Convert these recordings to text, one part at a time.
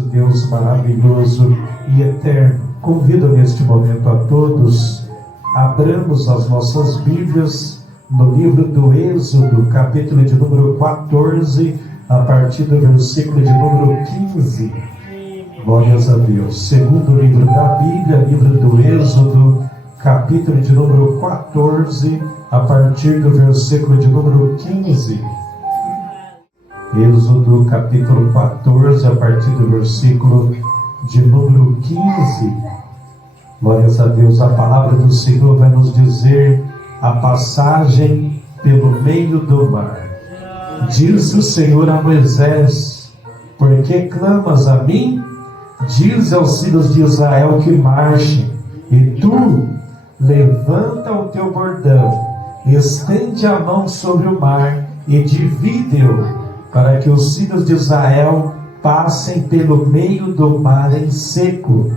Deus maravilhoso e eterno, convido neste momento a todos, abramos as nossas Bíblias no livro do Êxodo, capítulo de número 14, a partir do versículo de número 15. Glórias a Deus. Segundo livro da Bíblia, livro do Êxodo, capítulo de número 14, a partir do versículo de número 15. Êxodo capítulo 14, a partir do versículo de número 15. Glórias a Deus. A palavra do Senhor vai nos dizer a passagem pelo meio do mar. Diz o Senhor a Moisés: por que clamas a mim? Diz aos filhos de Israel que marchem, e tu levanta o teu bordão, estende a mão sobre o mar e divide-o, para que os filhos de Israel passem pelo meio do mar em seco.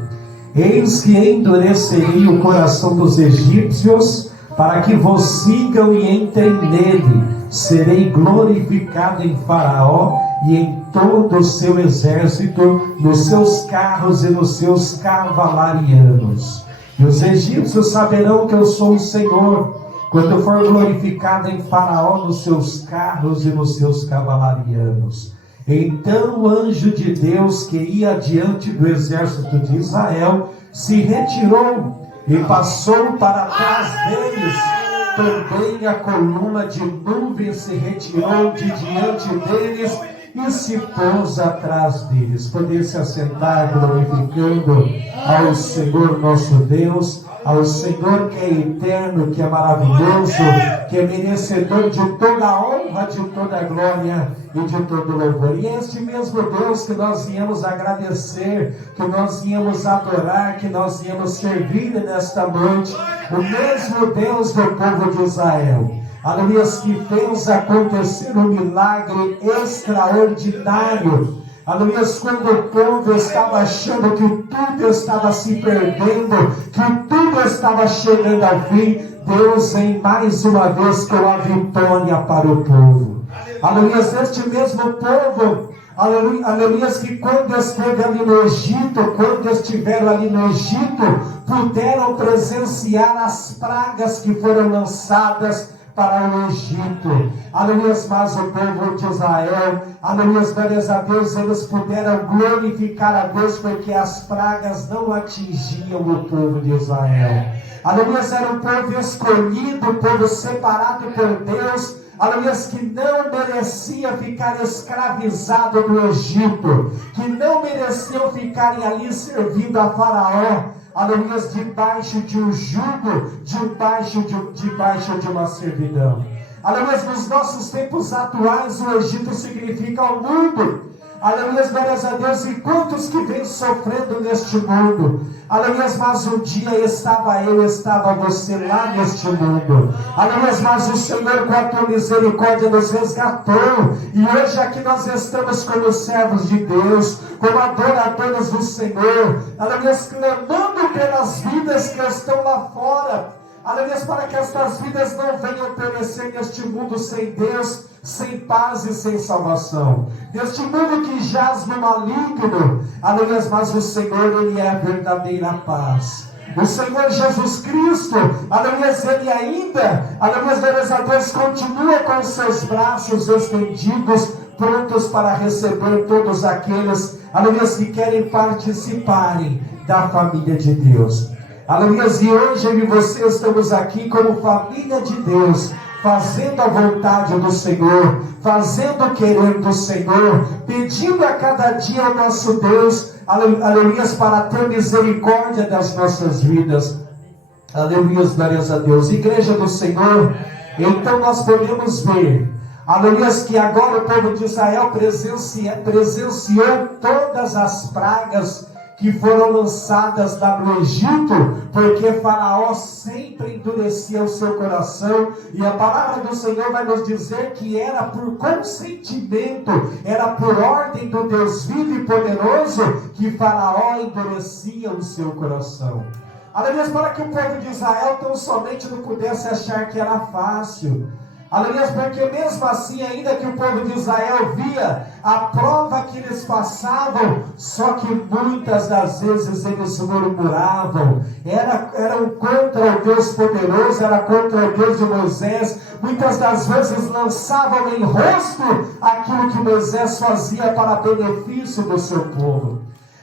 Eis que endurecerei o coração dos egípcios, para que vos sigam e entrem nele. Serei glorificado em Faraó e em todo o seu exército, nos seus carros e nos seus cavalarianos. E os egípcios saberão que eu sou o Senhor, quando for glorificado em Faraó, nos seus carros e nos seus cavalarianos. Então o anjo de Deus, que ia diante do exército de Israel, se retirou e passou para trás deles. Também a coluna de nuvem se retirou de diante deles e se pôs atrás deles. Poder se assentar glorificando ao Senhor nosso Deus, ao Senhor que é eterno, que é maravilhoso, que é merecedor de toda a honra, de toda a glória e de todo o louvor. E é este mesmo Deus que nós viemos agradecer, que nós viemos adorar, que nós viemos servir nesta noite, o mesmo Deus do povo de Israel. Aleluia, que fez acontecer um milagre extraordinário. Aleluia, quando o povo estava achando que tudo estava se perdendo, que tudo estava chegando ao fim, Deus em mais uma vez deu a vitória para o povo. Aleluia, este mesmo povo, aleluia, que quando esteve ali no Egito, quando estiveram ali no Egito, puderam presenciar as pragas que foram lançadas para o Egito. Aleluia, mas o povo de Israel, aleluia, glórias a Deus, eles puderam glorificar a Deus, porque as pragas não atingiam o povo de Israel. Aleluia, era um povo escolhido, um povo separado por Deus, aleluia, que não merecia ficar escravizado no Egito, que não mereciam ficarem ali servindo a Faraó, aleluia, debaixo de um jugo, debaixo de uma servidão. Aleluia, nos nossos tempos atuais, o Egito significa o mundo. Aleluia, glórias a Deus. E quantos que vêm sofrendo neste mundo? Aleluia, mas um dia estava você lá neste mundo. Aleluia, mas o Senhor com a tua misericórdia nos resgatou. E hoje aqui nós estamos como servos de Deus, como adoradores do Senhor. Aleluia, clamando pelas vidas que estão lá fora. Aleluia, para que estas vidas não venham perecer neste mundo sem Deus, sem paz e sem salvação. Neste mundo que jaz no maligno, aleluia, mas o Senhor, Ele é a verdadeira paz. O Senhor Jesus Cristo, aleluia, Ele ainda, aleluia, glórias a Deus, continua com os seus braços estendidos, prontos para receber todos aqueles, aleluia, que querem participarem da família de Deus. Aleluia, e hoje eu e você estamos aqui como família de Deus, fazendo a vontade do Senhor, fazendo o querer do Senhor, pedindo a cada dia ao nosso Deus, aleluia, para ter misericórdia das nossas vidas. Aleluia, glórias a Deus. Igreja do Senhor, então nós podemos ver, aleluia, que agora o povo de Israel presenciou todas as pragas que foram lançadas lá no Egito, porque Faraó sempre endurecia o seu coração, e a palavra do Senhor vai nos dizer que era por consentimento, era por ordem do Deus vivo e poderoso, que Faraó endurecia o seu coração. Aleluia, para que o povo de Israel tão somente não pudesse achar que era fácil. Aleluia, porque mesmo assim, ainda que o povo de Israel via a prova que eles passavam, só que muitas das vezes eles murmuravam, eram contra o Deus poderoso, era contra o Deus de Moisés, muitas das vezes lançavam em rosto aquilo que Moisés fazia para benefício do seu povo.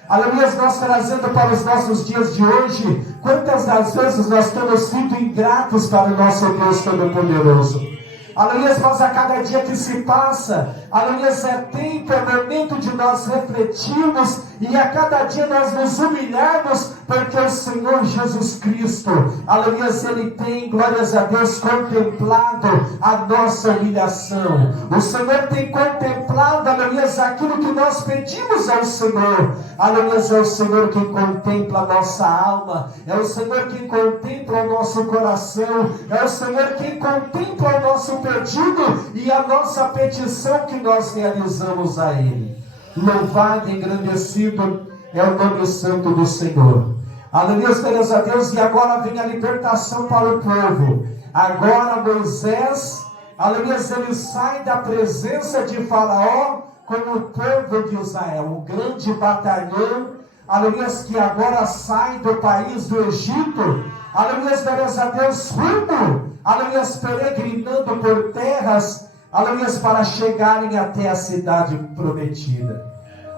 Aleluia, nós trazendo para os nossos dias de hoje, quantas das vezes nós temos sido ingratos para o nosso Deus Todo-Poderoso. Aleluia, mas a cada dia que se passa, aleluia, é tempo, é momento de nós refletirmos e a cada dia nós nos humilharmos, porque o Senhor Jesus Cristo, aleluia, Ele tem, glórias a Deus, contemplado a nossa humilhação. O Senhor tem contemplado, aleluia, aquilo que nós pedimos ao Senhor. Aleluia, é o Senhor quem contempla a nossa alma, é o Senhor quem contempla o nosso coração, é o Senhor quem contempla o nosso pedido e a nossa petição que nós realizamos a Ele. Louvado e engrandecido é o nome santo do Senhor. Aleluia, graças a Deus. E agora vem a libertação para o povo. Agora Moisés, aleluia, ele sai da presença de Faraó como o povo de Israel, um grande batalhão, aleluia, que agora sai do país do Egito, aleluia, graças a Deus, rumo, aleluia, peregrinando por terras, aleluia, para chegarem até a cidade prometida.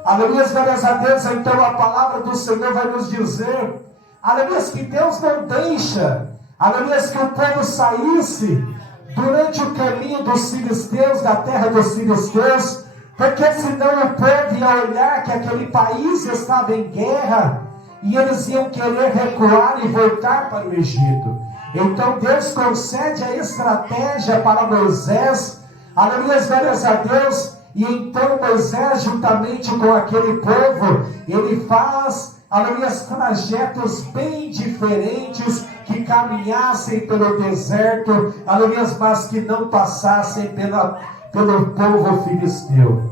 Aleluia, graças a Deus. Então a palavra do Senhor vai nos dizer, aleluia, que Deus não deixa, aleluia, que o povo saísse durante o caminho dos filisteus, da terra dos filisteus, porque senão o povo ia olhar que aquele país estava em guerra e eles iam querer recuar e voltar para o Egito. Então Deus concede a estratégia para Moisés, aleluia, glórias a Deus, e então Moisés, juntamente com aquele povo, ele faz, aleluia, trajetos bem diferentes, que caminhassem pelo deserto, aleluia, mas que não passassem pelo povo filisteu.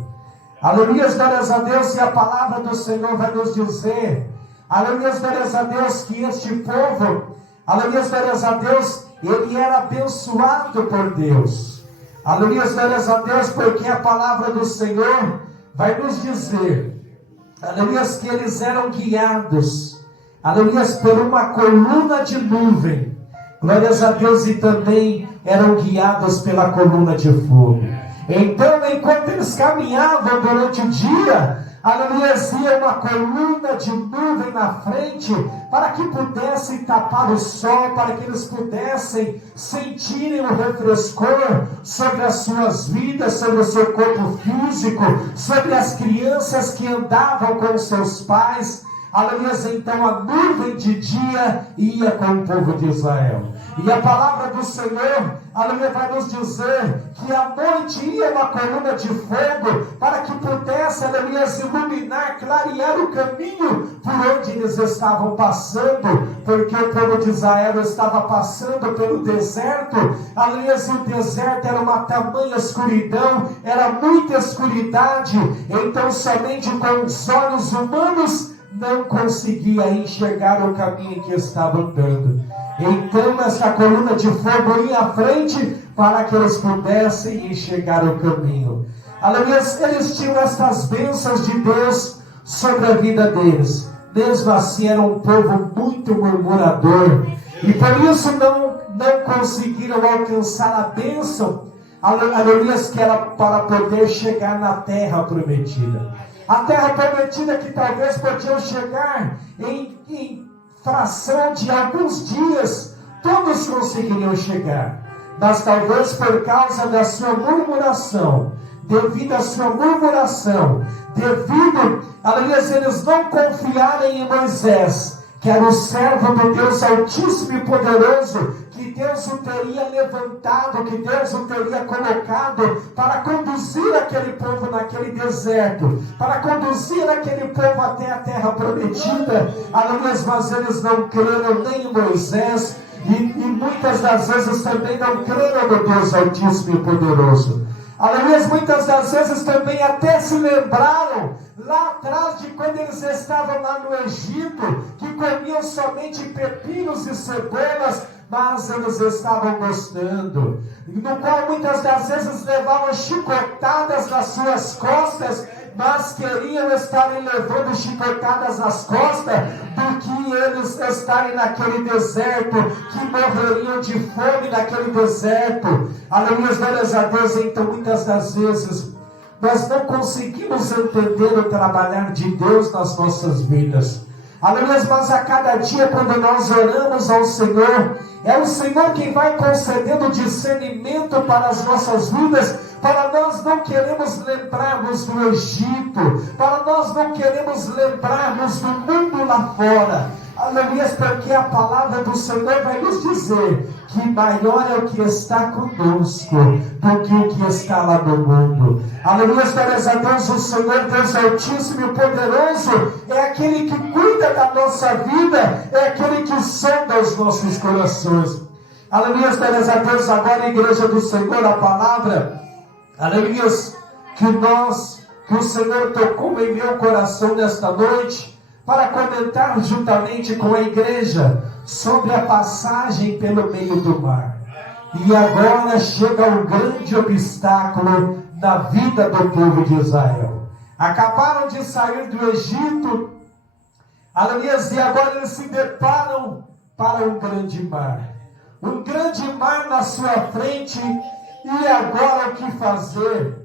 Aleluia, glórias a Deus, e a palavra do Senhor vai nos dizer, aleluia, glórias a Deus, que este povo, aleluia, glórias a Deus, ele era abençoado por Deus. Aleluia, glórias a Deus, porque a palavra do Senhor vai nos dizer, aleluia, que eles eram guiados, aleluia, por uma coluna de nuvem, glórias a Deus, e também eram guiados pela coluna de fogo. Então, enquanto eles caminhavam durante o dia, aleluia, ia uma coluna de nuvem na frente, para que pudessem tapar o sol, para que eles pudessem sentirem o refrescor sobre as suas vidas, sobre o seu corpo físico, sobre as crianças que andavam com seus pais. Aleluia, então a nuvem de dia ia com o povo de Israel. E a palavra do Senhor, aleluia, vai nos dizer que à noite ia uma coluna de fogo para que pudesse, aleluia, iluminar, clarear o caminho por onde eles estavam passando, porque o povo de Israel estava passando pelo deserto, aleluia, e o deserto era uma tamanha escuridão, era muita escuridade, então somente com os olhos humanos não conseguia enxergar o caminho que estava andando. Então essa coluna de fogo ia à frente para que eles pudessem enxergar o caminho. Aleluia, eles tinham estas bênçãos de Deus sobre a vida deles. Mesmo assim era um povo muito murmurador, e por isso não conseguiram alcançar a bênção, aleluia, que era para poder chegar na terra prometida. A terra prometida que talvez podiam chegar em fração de alguns dias, todos conseguiriam chegar, mas talvez por causa da sua murmuração, devido à sua murmuração, devido, aleluia, eles não confiarem em Moisés, que era o servo do Deus Altíssimo e Poderoso, que Deus o teria levantado, que Deus o teria colocado para conduzir aquele povo naquele deserto, para conduzir aquele povo até a terra prometida. Aleluia, mas eles não creram nem em Moisés, e muitas das vezes também não creram no Deus Altíssimo e Poderoso. Aleluia, muitas das vezes também até se lembraram lá atrás de quando eles estavam lá no Egito, que comiam somente pepinos e cebolas, mas eles estavam gostando, no qual muitas das vezes levavam chicotadas nas suas costas, mas queriam estarem levando chicotadas nas costas do que eles estarem naquele deserto, que morreriam de fome naquele deserto. Aleluia, glórias a Deus. Então muitas das vezes nós não conseguimos entender o trabalhar de Deus nas nossas vidas. Aleluia, mas a cada dia quando nós oramos ao Senhor, é o Senhor quem vai concedendo discernimento para as nossas vidas, para nós não queremos lembrarmos do Egito, para nós não queremos lembrarmos do mundo lá fora. Aleluia, porque a palavra do Senhor vai nos dizer que maior é o que está conosco do que o que está lá no mundo. Aleluia, glórias a Deus. O Senhor Deus Altíssimo e Poderoso é aquele que cuida da nossa vida, é aquele que sonda os nossos corações. Aleluia, glórias a Deus. Agora, igreja do Senhor, a palavra, aleluia, que o Senhor tocou em meu coração nesta noite, para comentar juntamente com a igreja sobre a passagem pelo meio do mar. E agora chega um grande obstáculo na vida do povo de Israel. Acabaram de sair do Egito, aleluia, e agora eles se deparam para um grande mar. Um grande mar na sua frente, e agora o que fazer?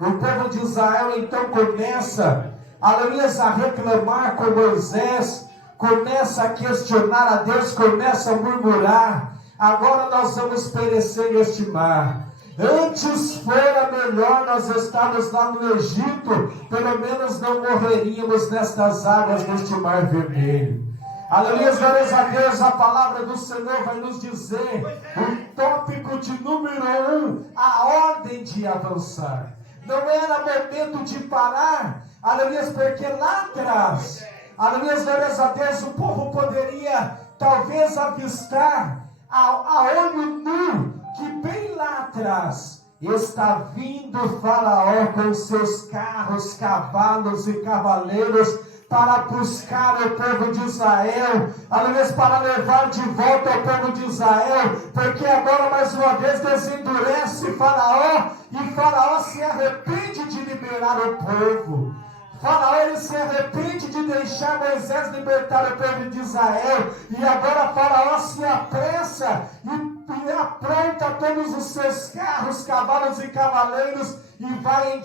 O povo de Israel então começa, aleluia, a reclamar com Moisés, começa a questionar a Deus, começa a murmurar: agora nós vamos perecer neste mar. Antes fora melhor nós estarmos lá no Egito, pelo menos não morreríamos nestas águas deste mar vermelho. Aleluia, glórias a Deus. A palavra do Senhor vai nos dizer o tópico de número 1, a ordem de avançar. Não era momento de parar, aleluia, porque lá atrás, aleluia, glórias a Deus, o povo poderia talvez avistar a olho nu que bem lá atrás está vindo o Faraó com seus carros, cavalos e cavaleiros para buscar o povo de Israel, aleluia, para levar de volta o povo de Israel, porque agora mais uma vez Deus endurece Faraó, e Faraó se arrepende de liberar o povo. Faraó, ele se arrepende de deixar Moisés libertar o povo de Israel, e agora Faraó se apressa e apronta todos os seus carros, cavalos e cavaleiros, e vai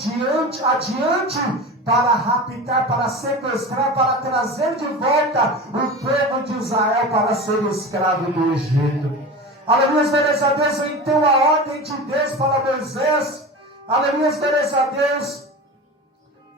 adiante para raptar, para sequestrar, para trazer de volta o povo de Israel para ser escravo do Egito. Aleluia, glórias a Deus. Então a ordem de Deus para Moisés, aleluia, glórias a Deus,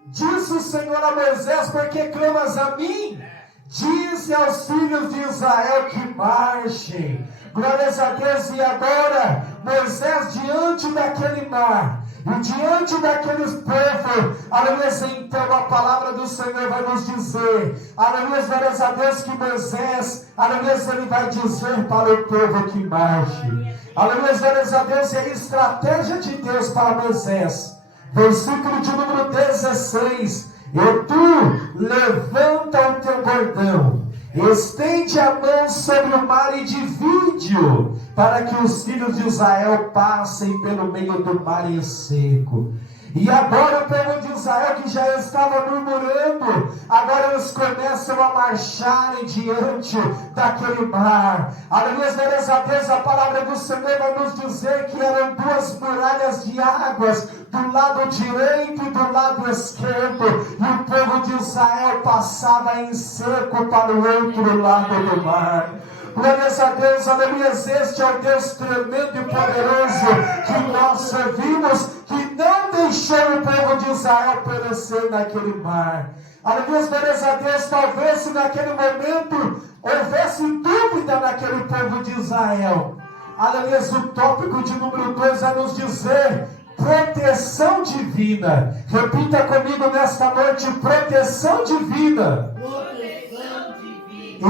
disse o Senhor a Moisés: porque clamas a mim? Dize aos filhos de Israel que marchem. Glórias a Deus. E agora Moisés, diante daquele mar e diante daqueles povos, aleluia, então a palavra do Senhor vai nos dizer, aleluia, glórias a Deus, que Moisés, aleluia, ele vai dizer para o povo que marche. Aleluia, glórias a Deus. E a estratégia de Deus para Moisés, versículo de número 16: e tu levanta o teu bordão, estende a mão sobre o mar e divide-o, para que os filhos de Israel passem pelo meio do mar em seco. E agora o povo de Israel, que já estava murmurando, agora eles começam a marchar diante daquele mar. Aleluia, glórias a Deus. A palavra do Senhor vai nos dizer que eram duas muralhas de águas, do lado direito e do lado esquerdo, e o povo de Israel passava em seco para o outro lado do mar. Glórias a Deus, aleluia. Este é o Deus tremendo e poderoso que nós servimos, que não deixou o povo de Israel perecer naquele mar. Aleluia, glórias a Deus. Talvez se naquele momento houvesse dúvida naquele povo de Israel, aleluia, o tópico de número 2 é nos dizer proteção divina. Repita comigo nesta noite: proteção divina.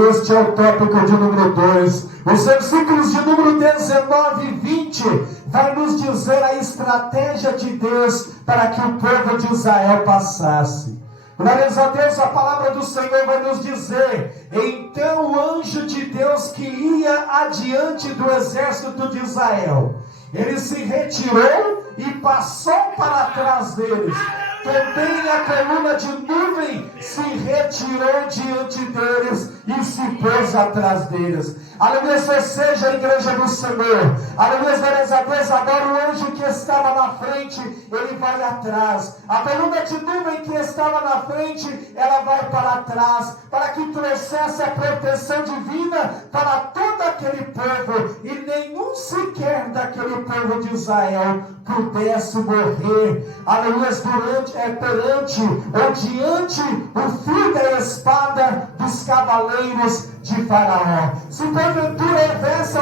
Este é o tópico de número 2. Os versículos de número 19 e 20 vai nos dizer a estratégia de Deus para que o povo de Israel passasse. Glórias a Deus, a palavra do Senhor vai nos dizer: então o anjo de Deus que ia adiante do exército de Israel, ele se retirou e passou para trás deles. Também a coluna de nuvem se retirou diante deles e se pôs atrás deles. Aleluia, seja a igreja do Senhor. Aleluia, glórias a Deus. Agora o anjo que estava na frente, ele vai atrás. A coluna de nuvem que estava na frente, ela vai para trás, para que trouxesse a proteção divina para todo aquele povo, e nenhum sequer daquele povo de Israel pudesse morrer. Aleluia, perante ou diante o fio da espada dos cavaleiros de Faraó. Se porventura houvesse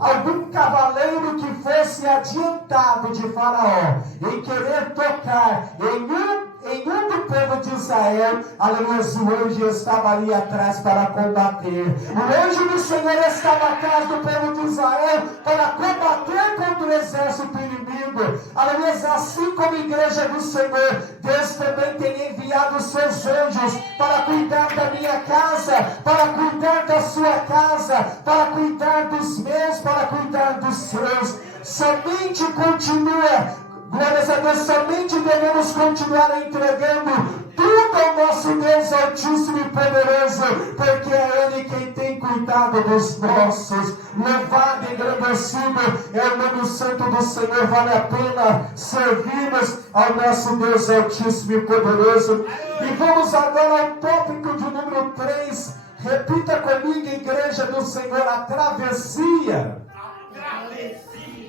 algum cavaleiro que fosse adiantado de Faraó em querer tocar em um do povo de Israel, aleluia, o anjo estava ali atrás para combater. O anjo do Senhor estava atrás do povo de Israel para combater contra o exército inimigo. Aleluia, assim como a igreja do Senhor, Deus também tem enviado os seus anjos para cuidar da minha casa, para cuidar da sua casa, para cuidar dos meus, para cuidar dos seus. Somente continua. Glórias a Deus, somente devemos continuar entregando tudo ao nosso Deus Altíssimo e Poderoso, porque é Ele quem tem cuidado dos nossos. Louvado e engrandecido é o nome santo do Senhor. Vale a pena servirmos ao nosso Deus Altíssimo e Poderoso. E vamos agora ao tópico de número 3. Repita comigo, igreja do Senhor: a travessia.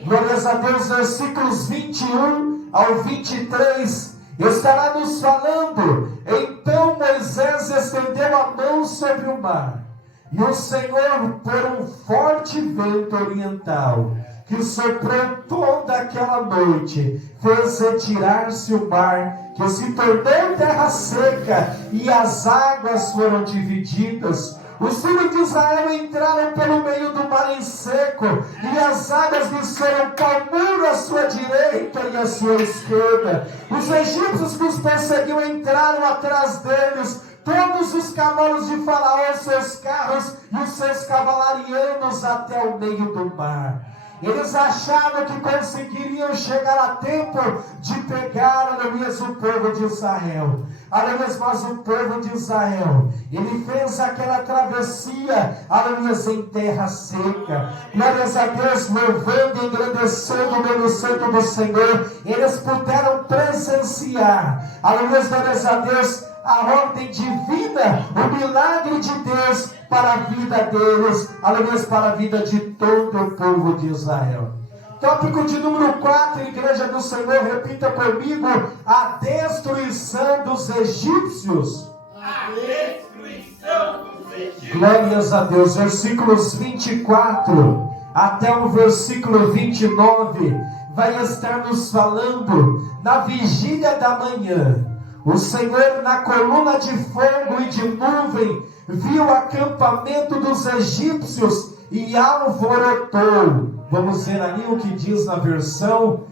Glórias a Deus, versículos 21 ao 23, estará nos falando: então Moisés estendeu a mão sobre o mar, e o Senhor, por um forte vento oriental, que soprou toda aquela noite, fez retirar-se o mar, que se tornou terra seca, e as águas foram divididas. Os filhos de Israel entraram pelo meio do mar em seco, e as águas lhes foram calmuro à sua direita e à sua esquerda. Os egípcios que os perseguiam entraram atrás deles, todos os cavalos de Faraó, seus carros e os seus cavalarianos até o meio do mar. Eles achavam que conseguiriam chegar a tempo de pegar, aleluia, o povo de Israel. Aleluia, mas o povo de Israel, ele fez aquela travessia, aleluia, em terra seca. Glórias a Deus, louvando e engrandecendo o nome santo do Senhor. Eles puderam presenciar, aleluia, glórias a Deus, a ordem divina, o milagre de Deus para a vida deles, aleluia, para a vida de todo o povo de Israel. Tópico de número 4, igreja do Senhor, repita comigo: a destruição dos egípcios. A destruição dos egípcios. Glórias a Deus, versículos 24 até o versículo 29, vai estar nos falando: na vigília da manhã, o Senhor, na coluna de fogo e de nuvem, viu o acampamento dos egípcios e alvorotou. Vamos ver ali o que diz na versão: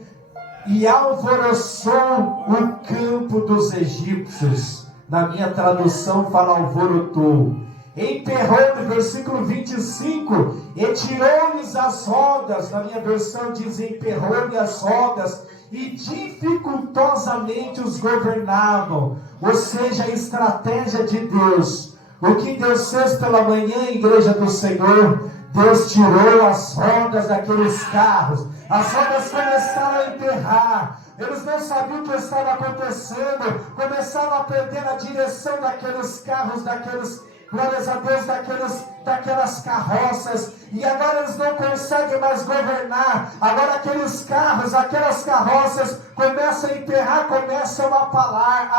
e alvoroçou o campo dos egípcios. Na minha tradução fala alvorotou. Emperrou, no versículo 25, e tirou-lhes as rodas. Na minha versão diz: emperrou-lhe as rodas, e dificultosamente os governavam. Ou seja, a estratégia de Deus. O que Deus fez pela manhã, igreja do Senhor? Deus tirou as rodas daqueles carros. As rodas começaram a emperrar. Eles não sabiam o que estava acontecendo. Começaram a perder a direção daqueles carros, glórias a Deus, daquelas carroças. E agora eles não conseguem mais governar. Agora aqueles carros, aquelas carroças começam a emperrar, começam a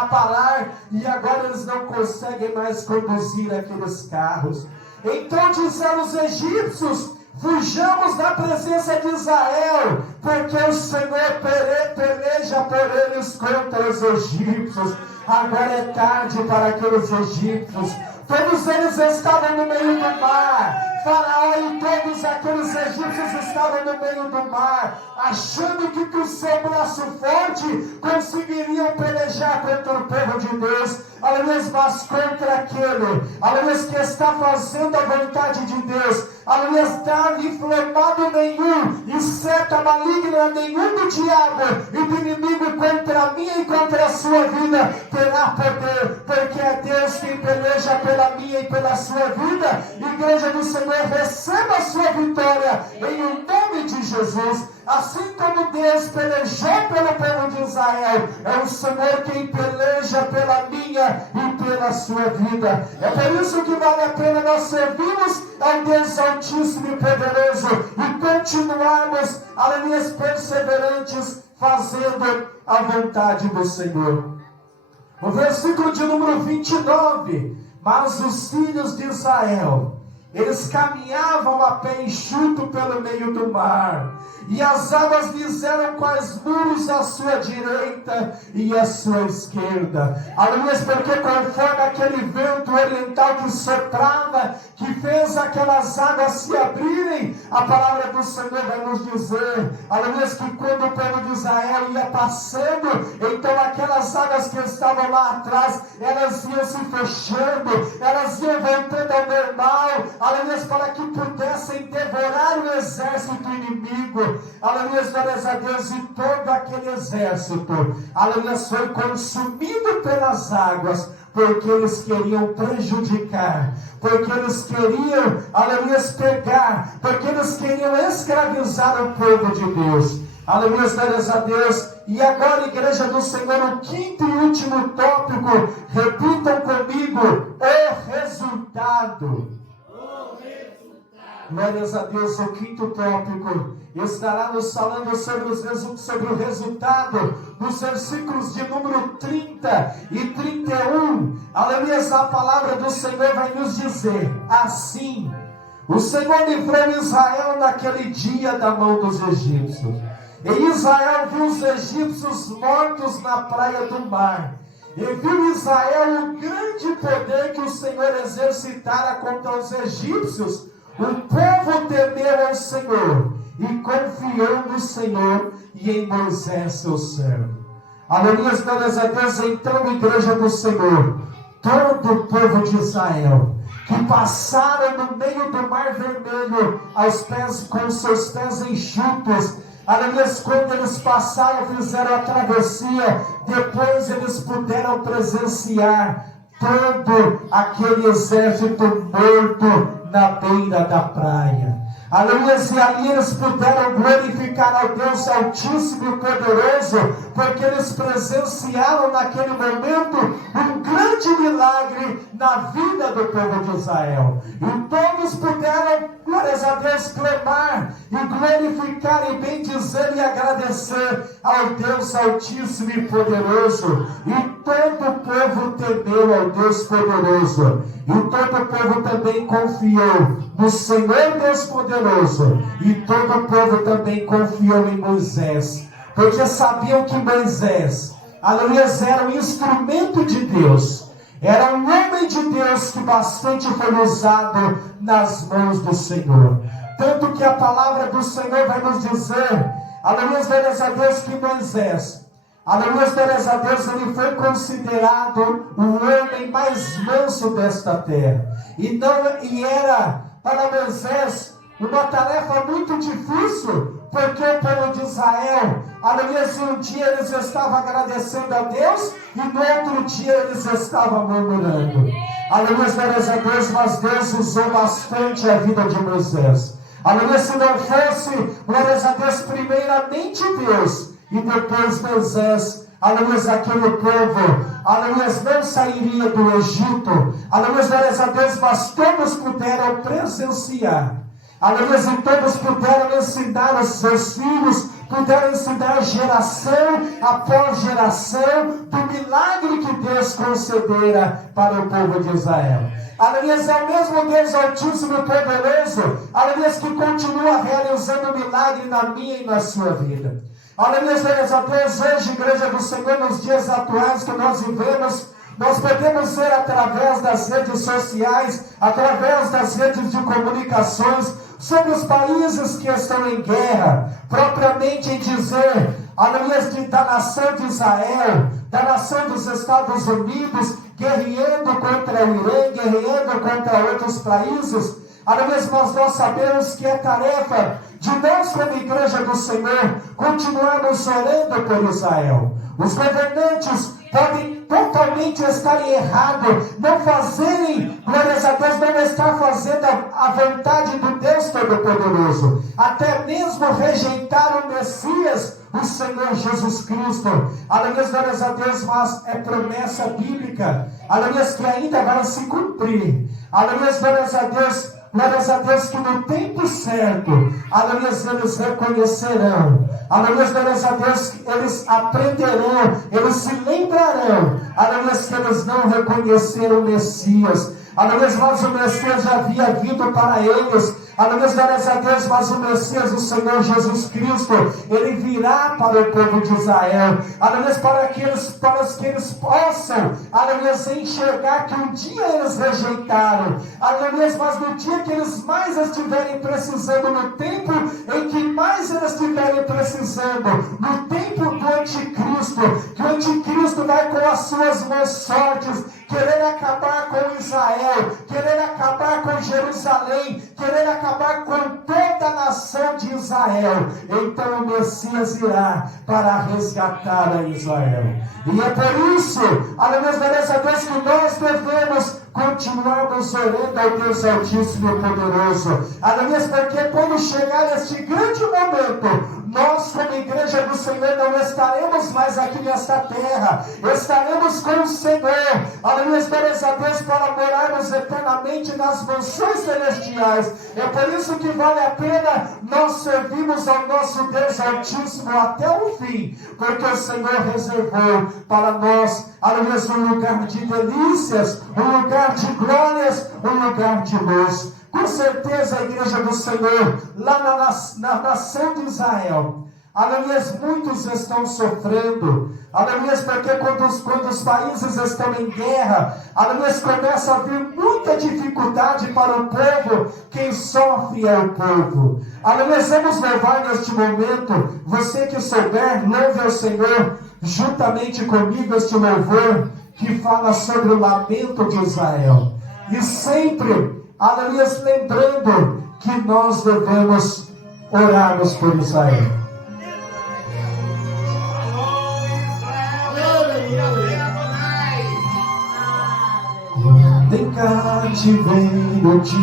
parar. E agora eles não conseguem mais conduzir aqueles carros. Então disseram os egípcios: fujamos da presença de Israel, porque o Senhor peleja por eles contra os egípcios. Agora é tarde para aqueles egípcios. Todos eles estavam no meio do mar. Faraó e todos aqueles egípcios estavam no meio do mar, achando que com o seu braço forte conseguiriam pelejar contra o povo de Deus. aleluia, mas contra aquele, aleluia, que está fazendo a vontade de Deus, aleluia, está inflamado nenhum, e seta maligna nenhum do diabo e do inimigo contra mim e contra a sua vida terá poder, porque é Deus quem peleja pela minha e pela sua vida. Igreja do Senhor, receba a sua vitória em o nome de Jesus. Assim como Deus pelejou pelo povo de Israel, é o Senhor quem peleja pela minha e pela sua vida. É por isso que vale a pena nós servirmos ao Deus Altíssimo e Poderoso e continuarmos, aleluia, perseverantes, fazendo a vontade do Senhor. O versículo de número 29, mas os filhos de Israel, eles caminhavam a pé enxuto pelo meio do mar, e as águas lhes eram quais muros à sua direita e à sua esquerda. Aleluia, porque conforme aquele vento oriental que soprava, que fez aquelas águas se abrirem, a palavra do Senhor vai nos dizer, aleluia, que quando o povo de Israel ia passando, então aquelas águas que estavam lá atrás, elas iam se fechando, elas iam voltando ao normal, aleluia, para que pudessem devorar o exército inimigo. Aleluia, glórias a Deus. E todo aquele exército, aleluia, foi consumido pelas águas, porque eles queriam prejudicar, porque eles queriam, aleluia, pegar, porque eles queriam escravizar o povo de Deus. Aleluia, glórias a Deus. E agora, igreja do Senhor, o quinto e último tópico, repitam comigo: o resultado. Glórias a Deus. O quinto tópico estará nos falando sobre o resultado nos versículos de número 30 e 31. Aleluia, a palavra do Senhor vai nos dizer assim: o Senhor livrou Israel naquele dia da mão dos egípcios, e Israel viu os egípcios mortos na praia do mar. E viu Israel o grande poder que o Senhor exercitara contra os egípcios. O povo temeu ao Senhor e confiou no Senhor e em Moisés, seu servo. Aleluia, glórias a Deus. Então, igreja do Senhor, todo o povo de Israel, que passaram no meio do Mar Vermelho aos pés, com seus pés enxutos, aleluia, quando eles passaram, fizeram a travessia, depois eles puderam presenciar todo aquele exército morto na beira da praia. Aleluia, e ali eles puderam glorificar ao Deus Altíssimo e Poderoso, porque eles presenciaram naquele momento um grande milagre na vida do povo de Israel. E todos puderam, glórias a Deus, clamar e glorificar e bendizer e agradecer ao Deus Altíssimo e Poderoso. E todo o povo temeu ao Deus Poderoso. E todo o povo também confiou no Senhor Deus Poderoso. E todo o povo também confiou em Moisés, porque sabiam que Moisés, aleluia, era um instrumento de Deus, era um homem de Deus que bastante foi usado nas mãos do Senhor. Tanto que a palavra do Senhor vai nos dizer, aleluia, glórias a Deus, que Moisés, aleluia, glórias a Deus, ele foi considerado o homem mais manso desta terra. E era para Moisés uma tarefa muito difícil, porque o povo de Israel, aleluia, um dia eles estavam agradecendo a Deus e no outro dia eles estavam murmurando. Aleluia, glórias a Deus, mas Deus usou bastante a vida de Moisés. Aleluia, se não fosse, glórias a Deus, primeiramente Deus e depois Moisés, aleluia, aquele povo, aleluia, não sairia do Egito. Aleluia, glórias a Deus, mas todos puderam presenciar, aleluia, e todos puderam ensinar os seus filhos, puderam ensinar geração após geração do milagre que Deus concedera para o povo de Israel. Aleluia, é o mesmo Deus Altíssimo e Poderoso, aleluia, que continua realizando milagre na minha e na sua vida. Aleluia, glórias a Deus. Hoje, igreja do Senhor, nos dias atuais que nós vivemos, nós podemos ver através das redes sociais, através das redes de comunicações, sobre os países que estão em guerra, propriamente em dizer, aleluia, da nação de Israel, da nação dos Estados Unidos, guerreando contra o Irã, guerreando contra outros países. Aleluia, mas nós sabemos que é tarefa de nós, como igreja do Senhor, continuarmos orando por Israel. Os governantes podem totalmente estarem errados, não fazerem, glórias a Deus, não estar fazendo a vontade do Deus Todo-Poderoso, até mesmo rejeitar o Messias, o Senhor Jesus Cristo. Aleluia, glórias a Deus, mas é promessa bíblica, aleluia, que ainda vai se cumprir. Aleluia, glórias a Deus. Glórias a Deus que no tempo certo, aleluia, eles reconhecerão, aleluia, glórias a Deus, eles aprenderão, eles se lembrarão, aleluia, que eles não reconheceram o Messias, aleluia, mas o Messias já havia vindo para eles, aleluia, glórias a Deus, mas o Messias, o Senhor Jesus Cristo, ele virá para o povo de Israel, aleluia, para que eles possam, aleluia, enxergar que um dia eles rejeitaram, aleluia, mas no dia que eles mais estiverem precisando, no tempo em que mais eles estiverem precisando, no tempo do anticristo, que o anticristo vai com as suas mãos fortes, querer acabar com Israel, querer acabar com Jerusalém, querer acabar com toda a nação de Israel, então o Messias irá para resgatar a Israel. E é por isso, aleluia, glórias a Deus, que nós devemos continuarmos orando ao Deus Altíssimo e Poderoso. Aleluia, porque quando chegar este grande momento, nós, como igreja do Senhor, não estaremos mais aqui nesta terra, estaremos com o Senhor. Aleluia, glórias a Deus, para morarmos eternamente nas mansões celestiais. É por isso que vale a pena nós servirmos ao nosso Deus Altíssimo até o fim, porque o Senhor reservou para nós, aleluia, um lugar de delícias, um lugar de glórias, um lugar de luz. Com certeza a igreja do Senhor, lá na nação de Israel, aleluia, muitos estão sofrendo, aleluia, porque quando os países estão em guerra, aleluia, começa a haver muita dificuldade para o povo. Quem sofre é o povo. Aleluia, vamos louvar neste momento. Você que souber, louve ao Senhor juntamente comigo este louvor que fala sobre o lamento de Israel. E sempre, aleluia, lembrando que nós devemos orarmos por Israel. Em cativeiro te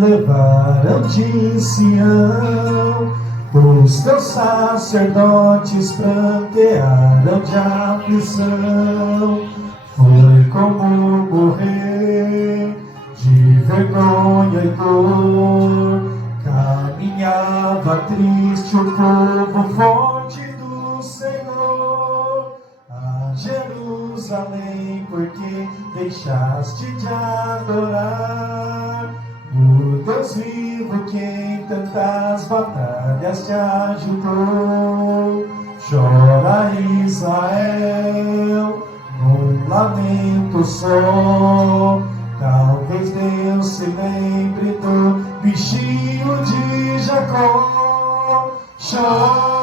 levaram de Sião, os teus sacerdotes prantearam de aflição. Foi como morrer de vergonha e dor, caminhava triste o povo forte do Senhor. A Jerusalém, porque deixaste de adorar o Deus vivo que em tantas batalhas te ajudou. Chora Israel num lamento só, talvez Deus se lembre do bichinho de Jacó. Chora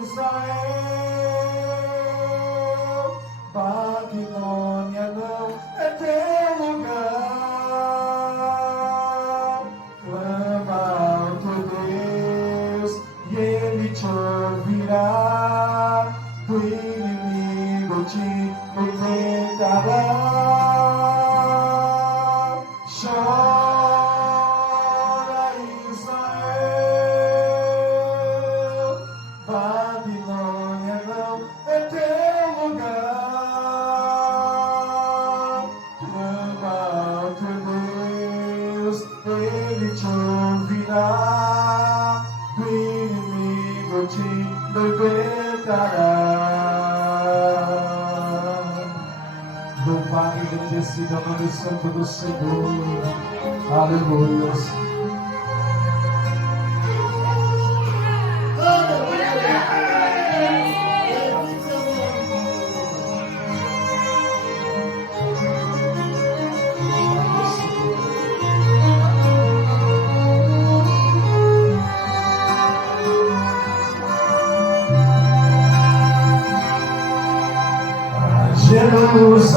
Israel, Babilônia não é teu lugar. Clama ao teu Deus e Ele te ouvirá, do inimigo te libertará. Chora Israel, Babilônia não é teu lugar. Clama ao teu Deus, Ele te ouvirá, do inimigo te libertará. Louvado e agradecido ao nome santo do Senhor. Aleluia.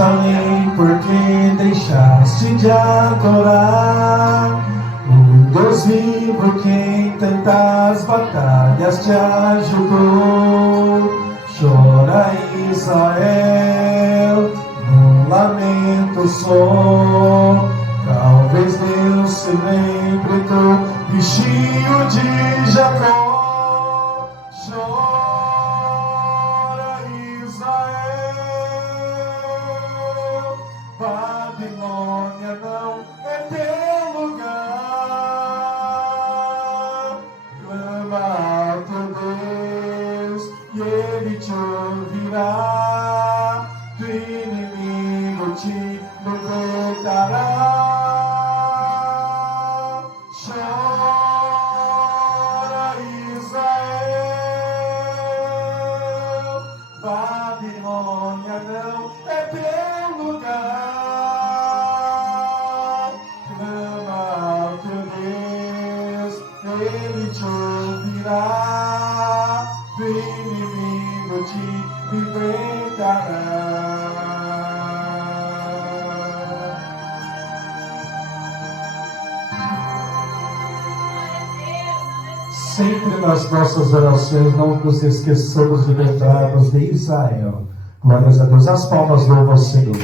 Jerusalém, porque deixaste de adorar o Deus vivo que em tantas batalhas te ajudou. Chora Israel, num lamento só. Talvez Deus se lembre do bichinho de Jacó. Chora Israel, Babilônia não é teu lugar. Clama ao teu Deus e Ele te ouvirá. Do inimigo te libertará. Chora Israel, Babilônia não é teu lugar. Clama ao teu Deus, Ele te ouvirá. Do inimigo te libertará. Sempre nas nossas orações não nos esqueçamos de lembrarmos de Israel. Glórias a Deus. As palmas louvam ao Senhor.